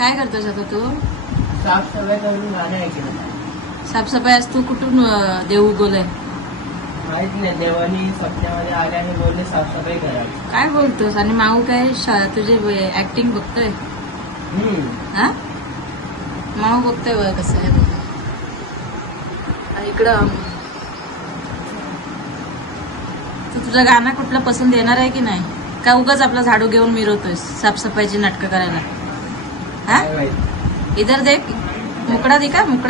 काय करतोस आता तू? साफसफाई करून गाणं ऐकलं. साफसफाई आज तू कुठून देव उगवलंय? माहित नाही, देवानी स्वप्नामध्ये आले आणि बोलले साफसफाई करायची. काय बोलतोस? आणि माऊ काय तुझे ऍक्टिंग बघतोय? हा, माऊ बघतोय बघ कसं आहे बघ. इकडं तू तुझं गाणं कुठलं पसंत येणार आहे की नाही? का उगाच आपला झाडू घेऊन मिरवतोय साफसफाईची नाटकं करायला? हा, इधर देख, मुकड़ा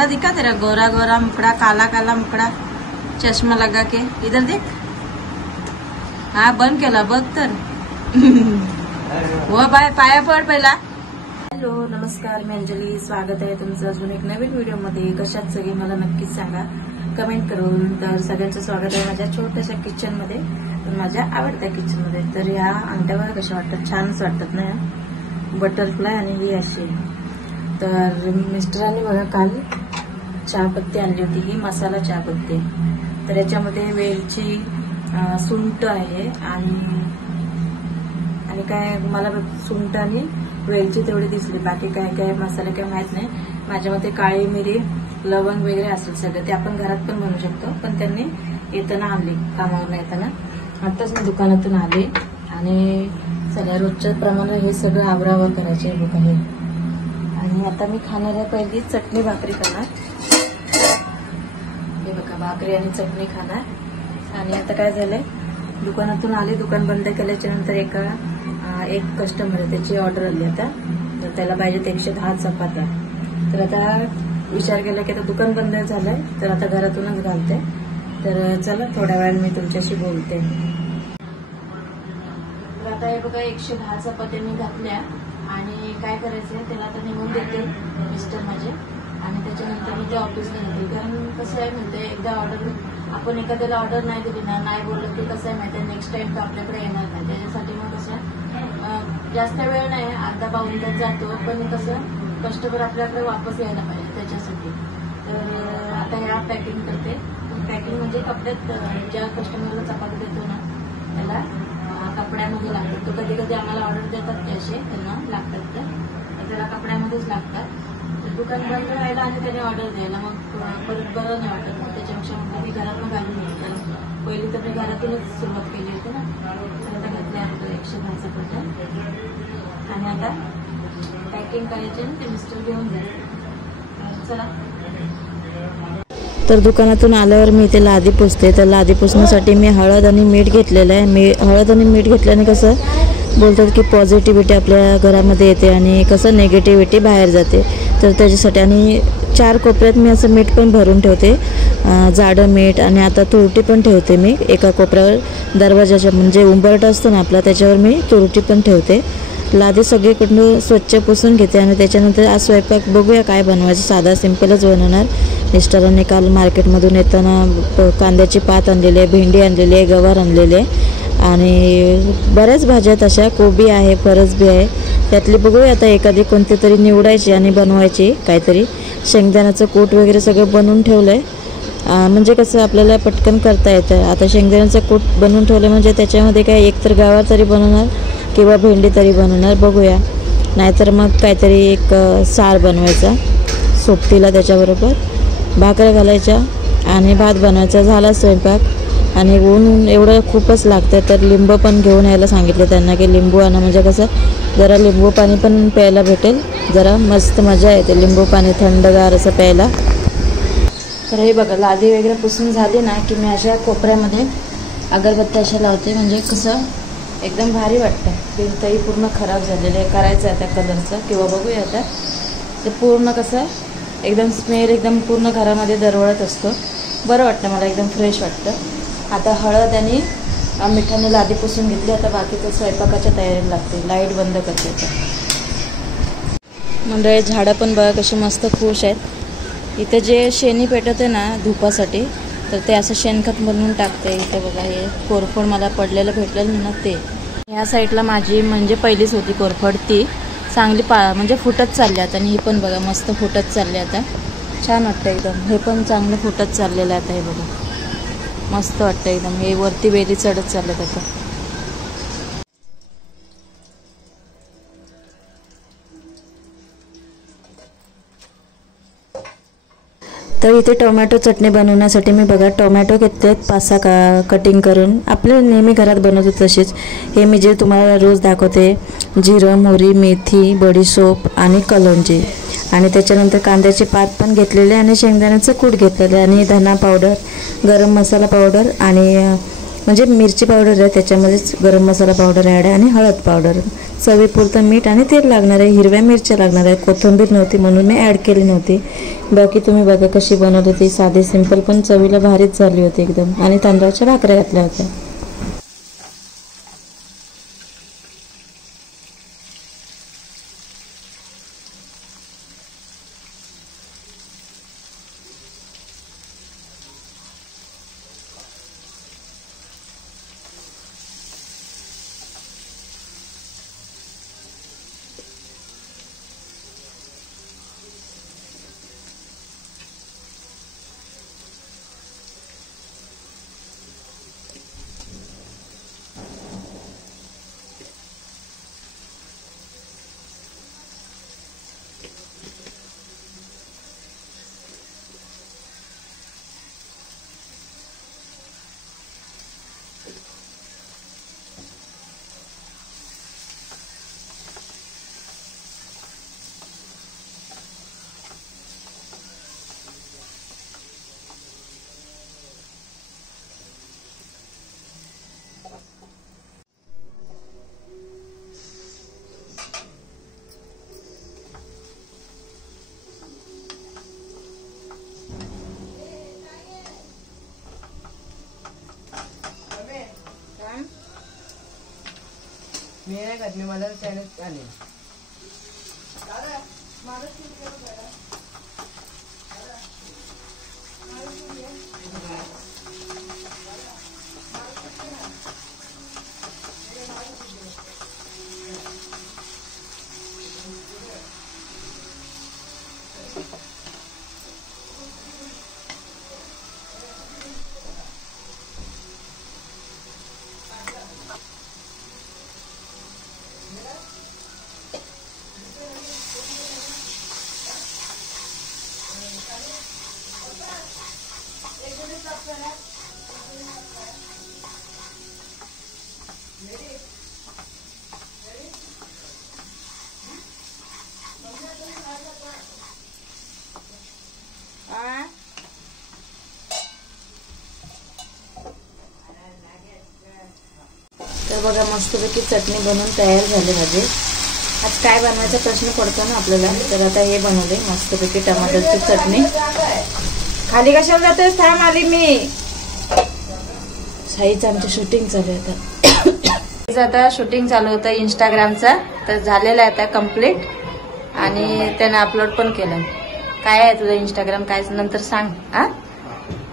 दिखा तेरा, गोरा गोरा मुकड़ा, काला काला मुकड़ा, चष्मा लगा के, इधर देख. हा, बंद केला बघ तर. हो बाय, पाया पड पहिला. हॅलो, नमस्कार, मी अंजली. स्वागत आहे तुमचं अजून एक नवीन व्हिडिओमध्ये. कशात सगळे मला नक्कीच सांगा कमेंट करून. तर सगळ्यांचं स्वागत आहे माझ्या छोट्याशा किचनमध्ये, माझ्या आवडत्या किचनमध्ये. तर या अंगठ्यावर कशा वाटतात? छानच वाटतात ना, बटरफ्लाय. आणि ही अशी. तर मिस्टरांनी बघा काल चहापत्ती आणली होती, ही मसाला चहापत्ती. तर याच्यामध्ये वेलची, सुंठ आहे आणि काय मला सुंठ आणि वेलची तेवढी दिसली. बाकी काय काय मसाले काय माहित नाही. माझ्यामध्ये काळी मिरी, लवंग वगैरे असेल सगळं. ते आपण घरात पण बनवू शकतो, पण त्यांनी येताना आणली, कामावर येताना. आताच मी दुकानातून आले आणि सगळ्या रोजच्या प्रमाणे हे सगळं आवरावर करायचे बघा हे. आणि आता मी खाणार आहे पहिली चटणी भाकरी करणार. हे बघा, भाकरी आणि चटणी खाणार. आणि आता काय झालंय, दुकानातून आले, दुकान बंद केल्याच्या नंतर एक कस्टमर आहे, त्याची ऑर्डर आली आता. तर त्याला पाहिजेत 110 चपात्या. तर आता विचार केला की आता दुकान बंद झालंय, तर आता घरातूनच घालते. तर चला थोड्या वेळाने मी तुमच्याशी बोलते. तर आता हे बघा 110 चपात्या मी घातल्या. आणि काय करायचंय, त्याला आता निघून देते मिस्टर माझे. आणि त्याच्यानंतर मी ते ऑफिसला जाते. कारण कसं आहे म्हणते, एकदा आपण एखाद्याला ऑर्डर नाही दिली ना, नाही बोललं की कसं आहे माहिती, नेक्स्ट टाइम तो आपल्याकडे येणार नाही. त्याच्यासाठी मग कसं जास्त वेळ नाही, अर्धा पाऊण तास जातो, पण कसं कस्टमर आपल्याकडे वापस यायला पाहिजे त्याच्यासाठी. तर आता ह्या पॅकिंग करते. पॅकिंग म्हणजे कपड्यात ज्या कस्टमरला चपाती देतो ना, त्याला कपड्यामध्ये लागतात. तो कधी कधी आम्हाला ऑर्डर देतात ते असे, त्यांना लागतात तर त्याला कपड्यामध्येच लागतात. तर दुकान बंद राहायला आणि त्याने ऑर्डर द्यायला मग परत बरं नाही वाटत. मग त्याच्यापेक्षा म्हटलं मी घरातून घालून घेते. पहिली तर मी घरातूनच सुरुवात केली होती ना. तर आता घेतल्या 110 चपात्या. आणि आता पॅकिंग करायची आणि ते मिस्टर घेऊन जाईल. चला. तर दुकानातून आल्यावर मी इथे लादी पुसते. तर लादी पुसण्यासाठी मी हळद आणि मीठ घेतलेलं आहे. हळद आणि मीठ घेतल्याने कसं बोलतात की पॉझिटिव्हिटी आपल्या घरामध्ये येते आणि कसं निगेटिव्हिटी बाहेर जाते. तर त्याच्यासाठी आणि 4 कोपऱ्यात मी असं मीठ पण भरून ठेवते, जाडं मीठ. आणि आता तुरटी पण ठेवते मी एका कोपऱ्यावर, दरवाजाच्या म्हणजे उंबरठा असतो ना आपला, त्याच्यावर मी तुरटी पण ठेवते. लादी सगळीकडून स्वच्छ पुसून घेते. आणि त्याच्यानंतर आज स्वयंपाक बघूया काय बनवायचं. साधा सिंपलच बनवणार. मिस्टरांनी काल मार्केटमधून येताना कांद्याची पात आणलेली आहे, भेंडी आणलेली आहे, गवार आणलेली आहे आणि बऱ्याच भाज्या आहेत अशा. कोबी आहे, फरसबी आहे. त्यातली बघूया आता एखादी कोणती तरी निवडायची आणि बनवायची काहीतरी. शेंगदाण्याचं कूट वगैरे सगळं बनवून ठेवलं आहे, म्हणजे कसं आपल्याला पटकन करता येतं. आता शेंगदाण्याचं कूट बनवून ठेवलं म्हणजे त्याच्यामध्ये काय एकतर गवार तरी बनवणार किंवा भेंडी तरी बनवणार, बघूया. नाहीतर मग काहीतरी एक सार बनवायचा सोबतीला, त्याच्याबरोबर भाकऱ्या घालायच्या आणि भात बनवायचा. झाला स्वयंपाक. आणि ऊन एवढं खूपच लागतं, तर लिंबू पण घेऊन यायला सांगितलं त्यांना की लिंबू आणा, म्हणजे कसं जरा लिंबू पाणी पण प्यायला भेटेल. जरा मस्त मजा येते लिंबू पाणी थंडगार असं प्यायला. तर हे बघा, लादी वगैरे पुसून झाली ना की मी अशा कोपऱ्यामध्ये अगरबत्त्या अशा लावते, म्हणजे कसं एकदम भारी वाटतं. भिंतही पूर्ण खराब झालेलं आहे, करायचं आहे त्या कलरचं किंवा बघूया आता. ते पूर्ण कसं एकदम स्मेल एकदम पूर्ण घरामध्ये दरवळत असतो. बरं वाटतं मला, एकदम फ्रेश वाटतं. आता हळद आणि मिठाने लादी पुसून घेतली. आता बाकीचं स्वयंपाकाच्या तयारीला लागते. लाईट बंद करते आता. मंडळी झाडं पण बघा कशी मस्त खुश आहेत. इथे जे शेणी पेटवते ना धुपासाठी, तर ते असं शेणखत बनवून टाकते. इथे बघा हे कोरफड मला पडलेलं भेटलेलं ना ते. ह्या साईडला माझी म्हणजे पहिलीच होती कोरफड, ती चांगली म्हणजे फुटत चालली आता. आणि ही पण बघा मस्त फुटत चालली आता. छान वाटतं एकदम. हे पण चांगलं फुटत चाललेलं आहे आता. हे बघा मस्त वाटतं एकदम. हे वरती वेली चढत चाललेत आता. तर इथे टोमॅटो चटणी बनवण्यासाठी मी बघा टोमॅटो घेतलेत 5-6 कटिंग करून, आपले नेहमी घरात बनवतो तसेच. हे मी जे तुम्हाला रोज दाखवते, जिरं, मोहरी, मेथी, बडीशोप आणि कलोंजी, आणि त्याच्यानंतर कांद्याचे पात पण घेतलेले आणि शेंगदाण्याचं कूट घेतलेले आणि धना पावडर, गरम मसाला पावडर आणि म्हणजे मिरची पावडर आहे, त्याच्यामध्येच गरम मसाला पावडर ॲड आहे आणि हळद पावडर, चवीपुरतं मीठ आणि तेल लागणार आहे. हिरव्या मिरच्या लागणार आहे, कोथिंबीर नव्हती म्हणून मी ॲड केली नव्हती. बाकी तुम्ही बघा कशी बनवली ती, साधी सिंपल पण चवीला भारीच झाली होती एकदम. आणि तांदळाच्या भाकऱ्या घातल्या होत्या. मी नाही करत, मी मला चॅलेंज आले. तर बघा मस्तपैकी चटणी बनवून तयार झाली माझी. आज काय बनवायचा प्रश्न पडतो ना आपल्याला, तर आता हे बनवले मस्तपैकी टमाटरची चटणी. खाली कशाला जातोय, थांब आली मी. साईचं आमचं शूटिंग चालू आहे आता शूटिंग चालू होतं इंस्टाग्रामचा, तर झालेलं आहे आता कम्प्लीट आणि त्याने अपलोड पण केलं. काय आहे तुझं इंस्टाग्राम काय नंतर सांग.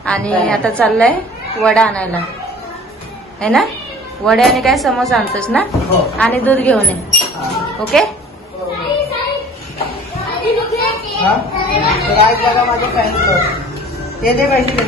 आणि आता चाललंय वडा आणायला आहे ना, वडे आणि काय समोसा आणतोस ना, आणि दूध घेऊन ये. ओके. माझ्या फॅन ते दे पाहिजे.